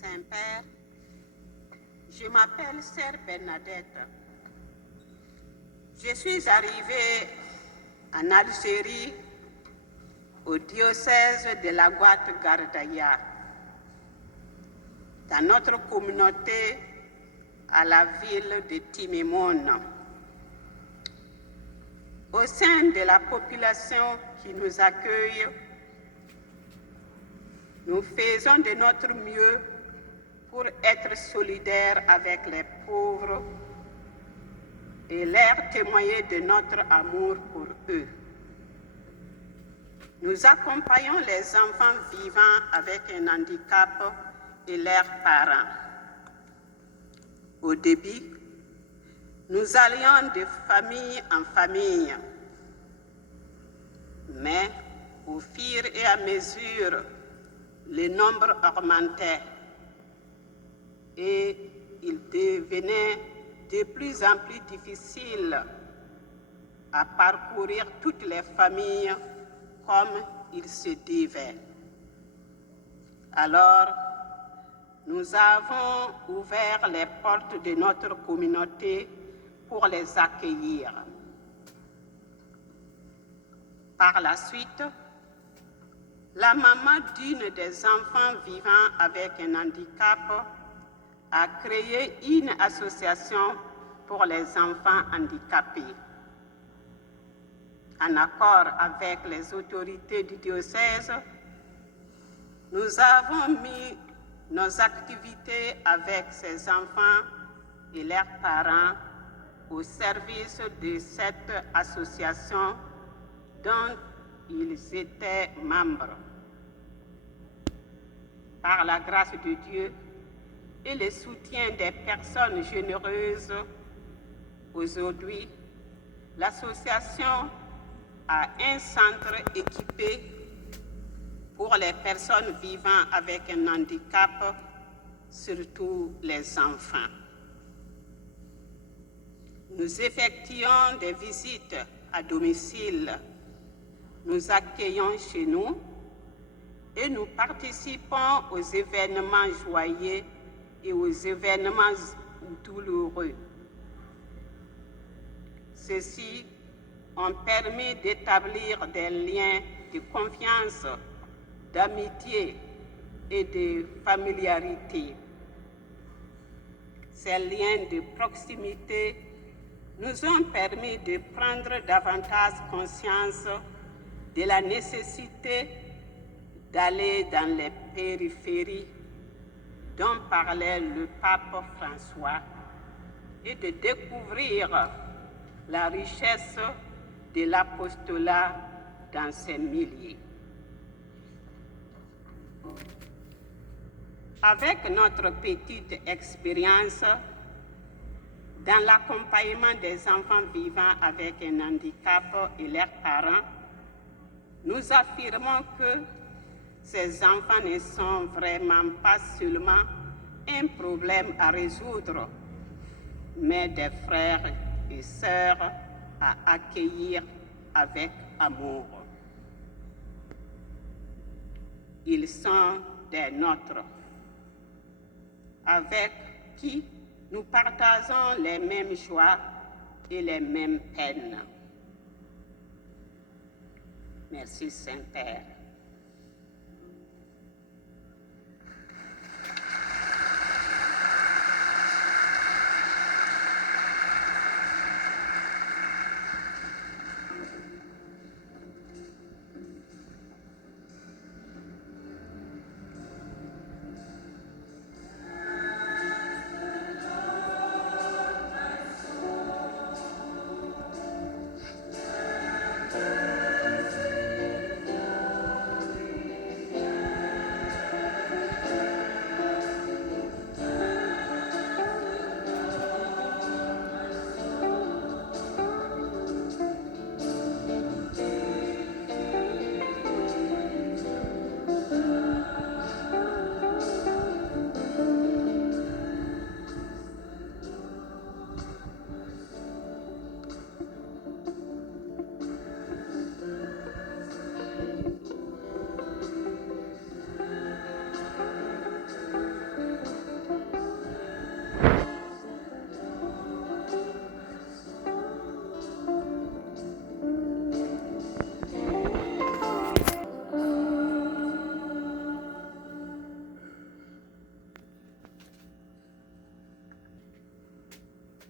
Saint-Père, je m'appelle Sœur Bernadette. Je suis arrivée en Algérie au diocèse de la Ouattara, dans notre communauté à la ville de Timimoun. Au sein de la population qui nous accueille, nous faisons de notre mieux pour être solidaires avec les pauvres et leur témoigner de notre amour pour eux. Nous accompagnons les enfants vivant avec un handicap et leurs parents. Au début, nous allions de famille en famille, mais au fur et à mesure, le nombre augmentait et il devenait de plus en plus difficile à parcourir toutes les familles comme il se devait. Alors, nous avons ouvert les portes de notre communauté pour les accueillir. Par la suite, la maman d'une des enfants vivant avec un handicap a créé une association pour les enfants handicapés. En accord avec les autorités du diocèse, nous avons mis nos activités avec ces enfants et leurs parents au service de cette association dont ils étaient membres. Par la grâce de Dieu et le soutien des personnes généreuses, aujourd'hui, l'association a un centre équipé pour les personnes vivant avec un handicap, surtout les enfants. Nous effectuons des visites à domicile, nous accueillons chez nous et nous participons aux événements joyeux et aux événements douloureux. Ceux-ci ont permis d'établir des liens de confiance, d'amitié et de familiarité. Ces liens de proximité nous ont permis de prendre davantage conscience de la nécessité d'aller dans les périphéries dont parlait le pape François et de découvrir la richesse de l'apostolat dans ces milieux. Avec notre petite expérience dans l'accompagnement des enfants vivant avec un handicap et leurs parents, nous affirmons que ces enfants ne sont vraiment pas seulement un problème à résoudre, mais des frères et sœurs à accueillir avec amour. Ils sont des nôtres, avec qui nous partageons les mêmes joies et les mêmes peines. Merci Saint-Père.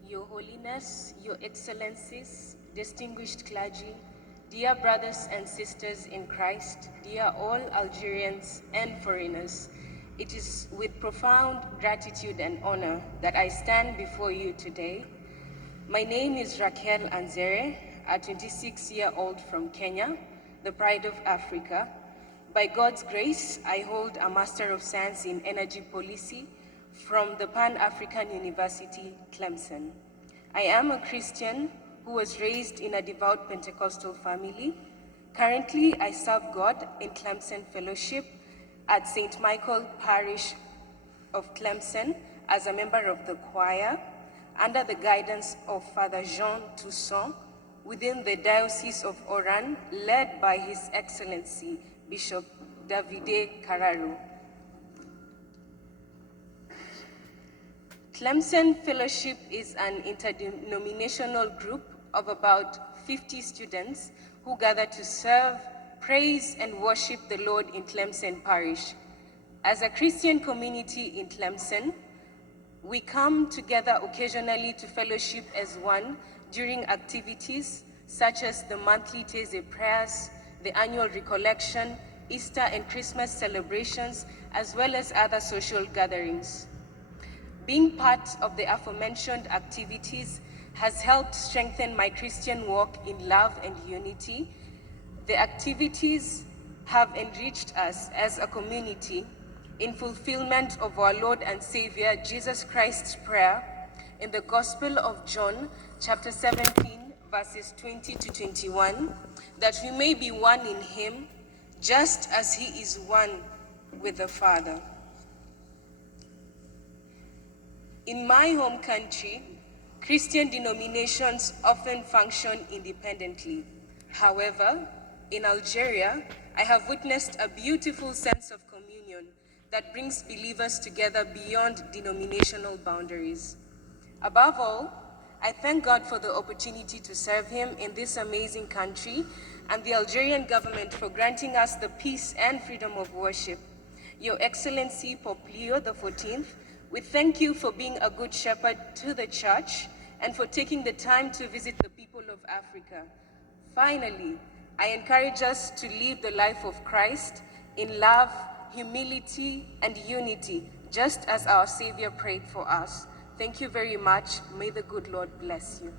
Your Holiness, Your Excellencies, distinguished clergy, dear brothers and sisters in Christ, dear all Algerians and foreigners, it is with profound gratitude and honor that I stand before you today. My name is Raquel Anzere, a 26-year-old from Kenya, the pride of Africa. By God's grace, I hold a Master of Science in Energy Policy from the Pan-African University, Tlemcen. I am a Christian who was raised in a devout Pentecostal family. Currently, I serve God in Tlemcen Fellowship at St. Michael Parish of Tlemcen as a member of the choir under the guidance of Father Jean Toussaint within the Diocese of Oran, led by His Excellency Bishop Davide Carraro. Tlemcen Fellowship is an interdenominational group of about 50 students who gather to serve, praise, and worship the Lord in Tlemcen Parish. As a Christian community in Tlemcen, we come together occasionally to fellowship as one during activities such as the monthly Teze prayers, the annual recollection, Easter and Christmas celebrations, as well as other social gatherings. Being part of the aforementioned activities has helped strengthen my Christian walk in love and unity. The activities have enriched us as a community in fulfillment of our Lord and Savior Jesus Christ's prayer in the Gospel of John, chapter 17, verses 20 to 21, that we may be one in Him, just as He is one with the Father. In my home country, Christian denominations often function independently. However, in Algeria, I have witnessed a beautiful sense of communion that brings believers together beyond denominational boundaries. Above all, I thank God for the opportunity to serve Him in this amazing country and the Algerian government for granting us the peace and freedom of worship. Your Excellency Pope Leo XIV, we thank you for being a good shepherd to the Church and for taking the time to visit the people of Africa. Finally, I encourage us to live the life of Christ in love, humility, and unity, just as our Savior prayed for us. Thank you very much. May the good Lord bless you.